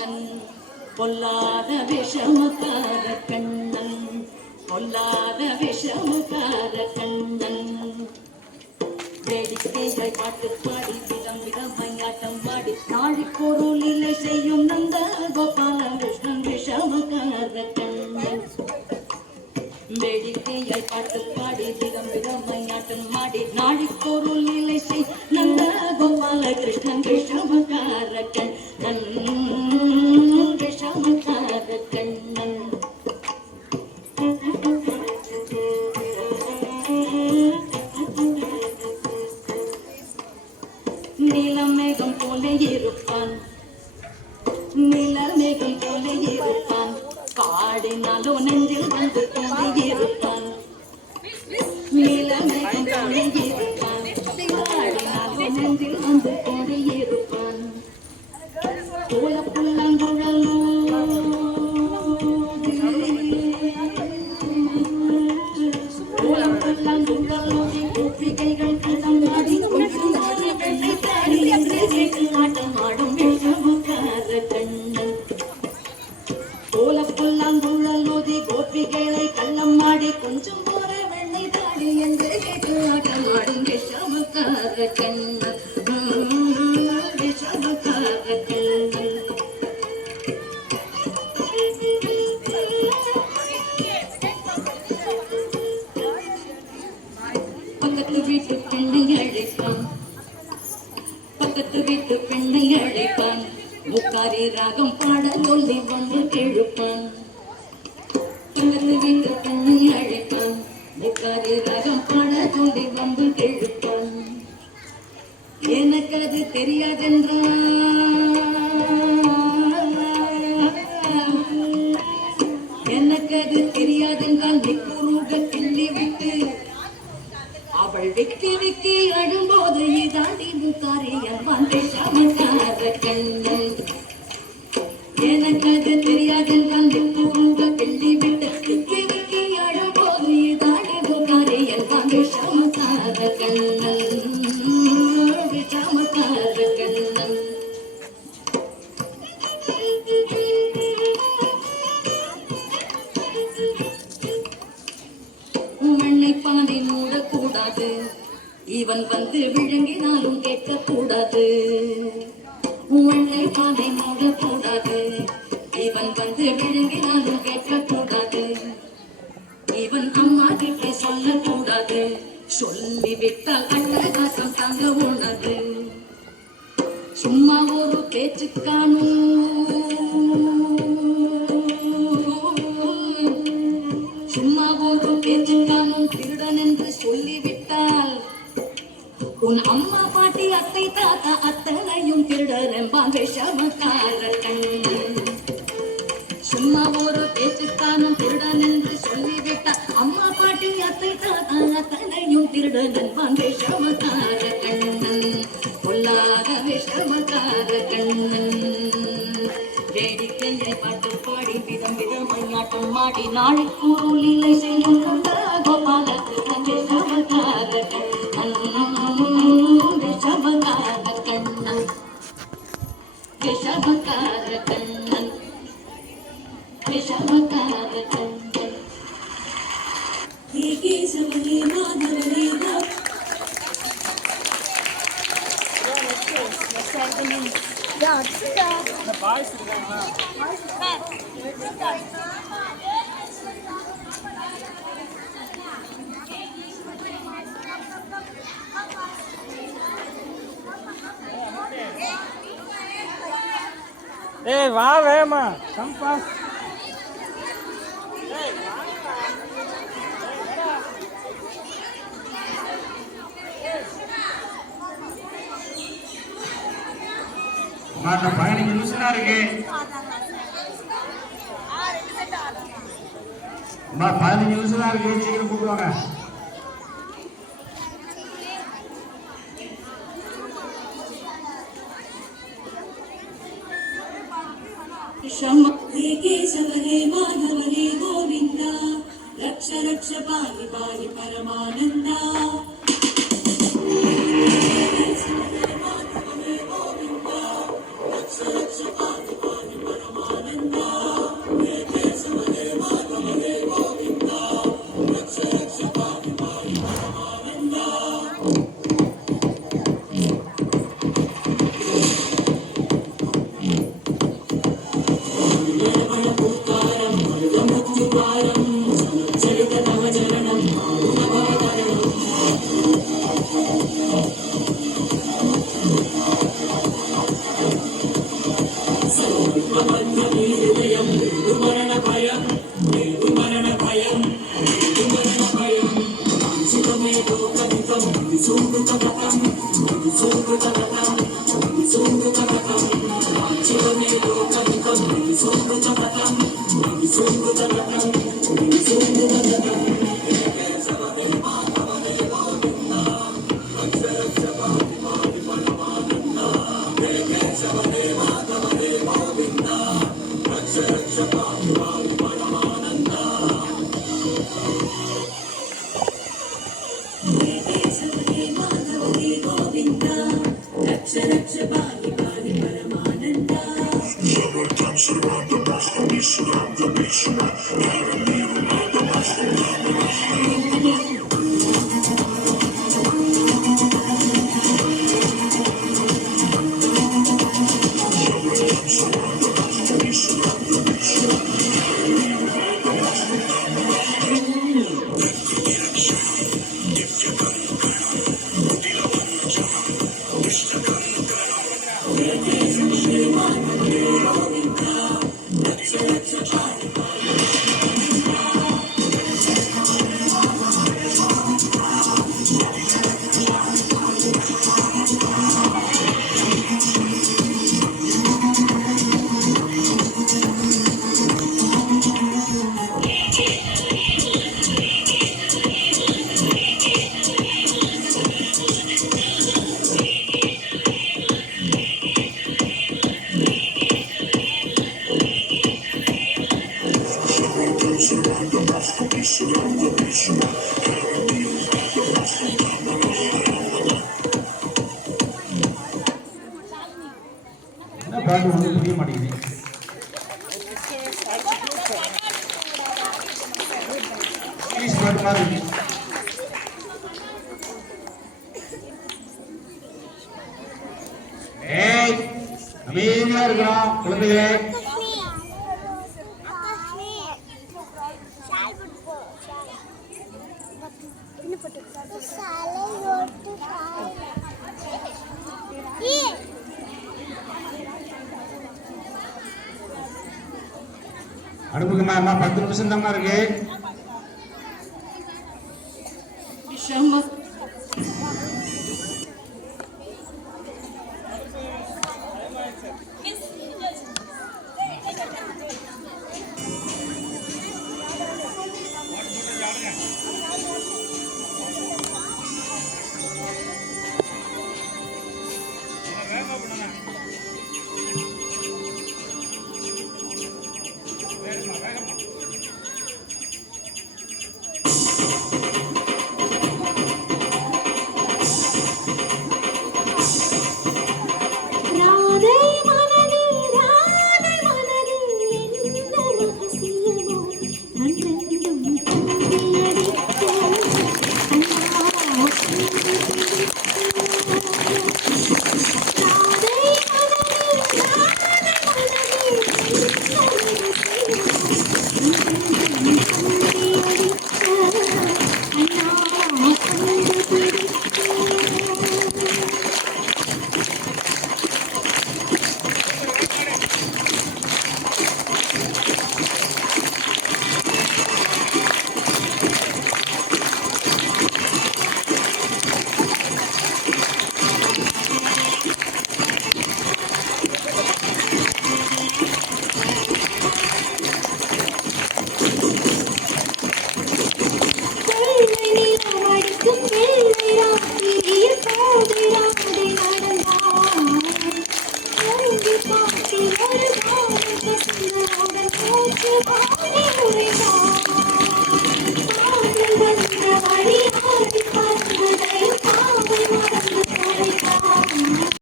கண்ணன் பொல்லாத விஷமுகார கண்ணன் பொல்லாத விஷமுகார கண்ணன் வேடிக்கைகள் பாட்டு பாடி விதம் விதமையாட்டம் பாடி நாழிக்கொரு லீலை செய்யும் நந்த கோபால கிருஷ்ணன் விஷமுகார கண்ணன் வேடிக்கையாய் பாட்டு பாடி விதம் விதமையாட்டம் பாடி நாழிக்கொரு லீலை செய் நந்த கோபால கிருஷ்ணன் விஷமுகார கண்ணன் விஷமுகார கண்ணன் நீலமேகம் போல இருப்பான் நீலமேகம் போல இருப்பான் பாடினாலோ நெஞ்சில் வந்து கொண்டு இருப்பான் நீலமேகம் போல இருப்பான் பாடினாலோ நெஞ்சில் வந்து கொண்டு இருப்பான் போல புல்லாங்குழலோ போல புல்லாங்குழலோ கோபிகைகள் கதம் மாறி ஆட்டம் ஆடும் விஷமுகார கண்ணன் போல புல்லாங்குழலோதி கோபிகளை கள்ளம் ஆடி கொஞ்சம் போற வெள்ளை தாடி என்று கேட்டு ஆட்டம் ஆடும் விஷமுகார கண்ணன் விஷமுகார கண்ணன் பக்கத்து வீட்டு பெண்ணை அழைப்பான் பக்கத்து வீட்டு பெண்ணை அழைப்பான் முக்காரி ராகம் பாட சொல்லி வந்து எழுப்பான் பக்கத்து வீட்டு பெண்ணை அழைப்பான் முக்காரி ராகம் பாட சொல்லி வந்து எழுப்பான் எனக்கு அது தெரியாதென்றான் எனக்கு அது தெரியாதென்றால் நிக்குருக கிள்ளி விட்டு அவள் விக்கி விக்கி அழும்போது இதாண்டி முக்காரி அம்மான் விஷமுகார கண்ணன் எனக்கு அது தெரியாதென்றால் நிக்குருக கிள்ளி விட்டு விக்கி விக்கி அழும்போது இதாண்டி முக்காரி அம்மான் விஷமுகார கண்ணன் விஷமுகார கண்ணன் மண்ணை பானை மூடக்கூடாது இவன் வந்து விழுங்கினாலும் கேட்கக்கூடாது மண்ணை பானை மூடக்கூடாது இவன் வந்து விழுங்கினாலும் கேட்கக்கூடாது இவன் அம்மா கிட்ட சொல்லக்கூடாது சொல்லிவிட்டால் அட்டகாசம் தாங்க உணது சும்மா ஒரு பேச்சுக்கானும் சும்மா ஒரு பேச்சுக்கானும் திருடன் என்று சொல்லிவிட்டால் உன் அம்மா பாட்டி அத்தை தாத்தா அத்தனையும் திருடன் என்பான் விஷமுகார கண்ணன் சும்மா ஒரு பேச்சுக்கானும் திருடன் என்று சொல்லிவிட்டால் அம்மா பாட்டி அத்தை தாத்தா அத்தனையும் திருடன் என்பான் விஷமுகார கண்ணன் பொல்லாத விஷமுகார கண்ணன் வேடிக்கையை பாட்டு பாடி விதம் விதமையாட்டம் ஆடி நாளைக்கு ஒரு லீலை செய்யும் நந்த கோபால கிருஷ்ணன் விஷமுகார கண்ணன் விஷமுகார கண்ணன் விஷமுகார கண்ணன் விஷமுகார கண்ணன் ஏகே சமனே மாதவனே பாய்ஸ் இருக்காங்களா ஏய் வா வேமா கம்பா மாட்ட பயணி லூசனா இருக்கு பயணி லூசனா இருக்கு சீக்கிரம் கூப்பிடுவாங்க केशवरे माधवरे गोविन्दा रक्ष रक्ष पाहि पाहि परमानन्दा केशवरे माधवरे गोविन्दा रक्ष रक्ष पाहि पाहि என்ன பாட்டு வந்து புரிய மாட்டேங்குது. இங்கிலீஷ் பாட்டு மாதிரி இருக்கு. ஏய் அமைதியா இருக்கணும் குழந்தைகளே. அடுப்புக்குமா அம்மா 10 நிமிஷம் தான் இருக்கு. விஷம Thank you.